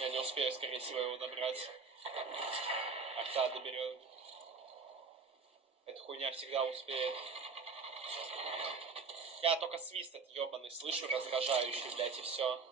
Я не успею, скорее всего, его добрать. Арта доберет. Эта хуйня всегда успеет. Я только свист этот ёбаный слышу, раздражающий, блядь, и все.